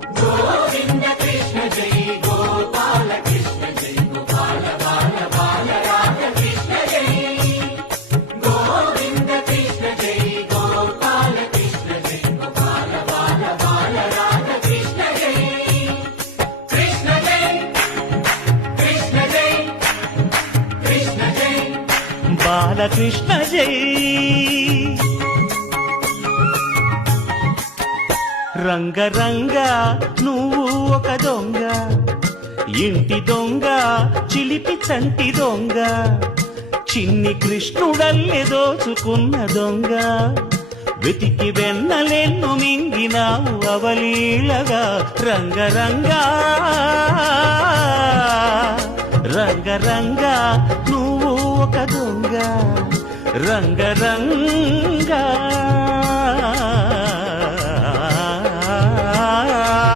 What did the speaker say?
గోవింద కృష్ణ జై గోపాల కృష్ణ జై గోపాల బాల బాల రాధ కృష్ణ జై గోవింద కృష్ణ జై గోపాల కృష్ణ జై గోపాల బాల బాల రాధ కృష్ణ జై కృష్ణ జై కృష్ణ జై కృష్ణ జై బాలకృష్ణ జై రంగ రంగ నువ్వు ఒక దొంగ, ఇంటి దొంగ చిలిపి చంటి దొంగ, చిన్ని కృష్ణుడల్లె దోచుకున్న దొంగ, వెతికి వెన్నలెన్ను మింగినావు అవలీలగా. రంగ రంగ రంగ రంగ నువ్వు ఒక దొంగ, రంగ రంగ